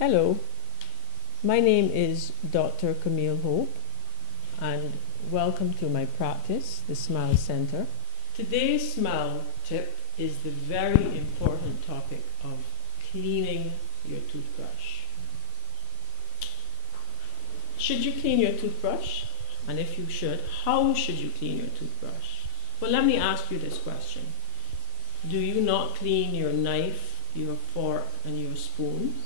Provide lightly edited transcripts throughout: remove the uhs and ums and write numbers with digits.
Hello, my name is Dr. Camille Hope and welcome to my practice, the Smile Center. Today's smile tip is the very important topic of cleaning your toothbrush. Should you clean your toothbrush? And if you should, how should you clean your toothbrush? Well, let me ask you this question. Do you not clean your knife, your fork, and your spoon?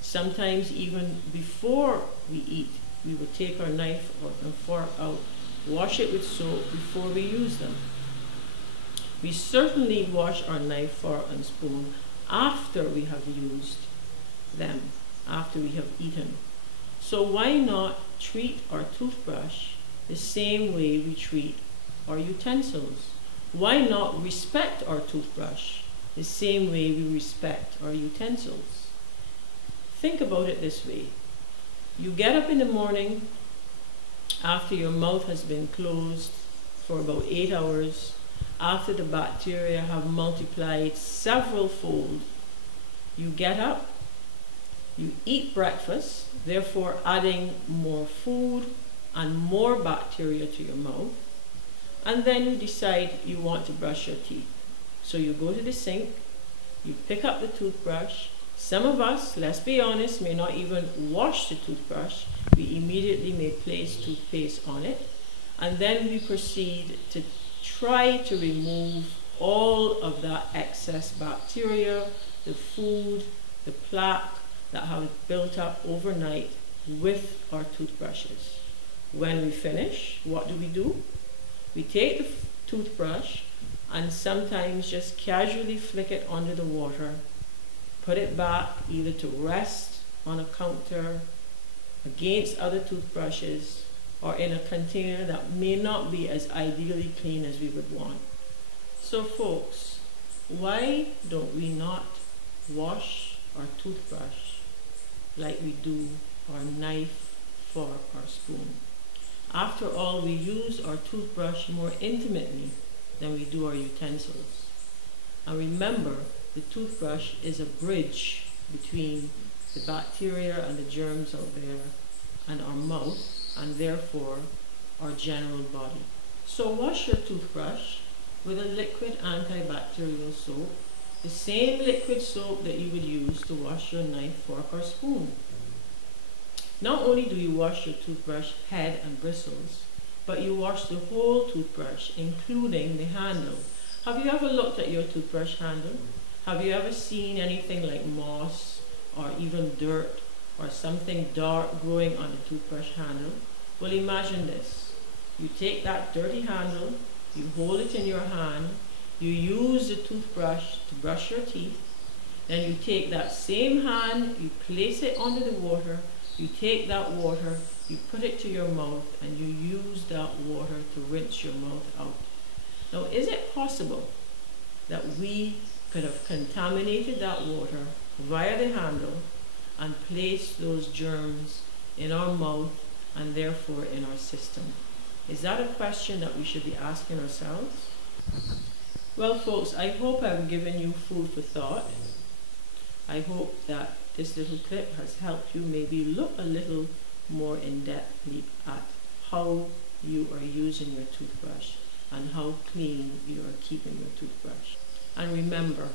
Sometimes even before we eat, we will take our knife and fork out, wash it with soap before we use them. We certainly wash our knife, fork, and spoon after we have used them, after we have eaten. So why not treat our toothbrush the same way we treat our utensils? Why not respect our toothbrush the same way we respect our utensils? Think about it this way. You get up in the morning after your mouth has been closed for about 8 hours, after the bacteria have multiplied several fold. You get up, you eat breakfast, therefore adding more food and more bacteria to your mouth, and then you decide you want to brush your teeth. So you go to the sink, you pick up the toothbrush. Some of us, let's be honest, may not even wash the toothbrush. We immediately may place toothpaste on it, and then we proceed to try to remove all of that excess bacteria, the food, the plaque that have built up overnight with our toothbrushes. When we finish, what do? We take the toothbrush and sometimes just casually flick it under the water, put it back either to rest on a counter, against other toothbrushes, or in a container that may not be as ideally clean as we would want. So folks, why don't we not wash our toothbrush like we do our knife, fork, or spoon? After all, we use our toothbrush more intimately than we do our utensils. And remember, the toothbrush is a bridge between the bacteria and the germs out there and our mouth, and therefore our general body. So wash your toothbrush with a liquid antibacterial soap, the same liquid soap that you would use to wash your knife, fork, or spoon. Not only do you wash your toothbrush head and bristles, but you wash the whole toothbrush, including the handle. Have you ever looked at your toothbrush handle? Have you ever seen anything like moss or even dirt or something dark growing on the toothbrush handle? Well, imagine this. You take that dirty handle, you hold it in your hand, you use the toothbrush to brush your teeth, then you take that same hand, you place it under the water, you take that water, you put it to your mouth, and you use that water to rinse your mouth out. Now, is it possible that we could have contaminated that water via the handle and placed those germs in our mouth and therefore in our system? Is that a question that we should be asking ourselves? Well, folks, I hope I've given you food for thought. I hope that this little clip has helped you maybe look a little more in-depthly at how you are using your toothbrush and how clean you are keeping your toothbrush. And remember,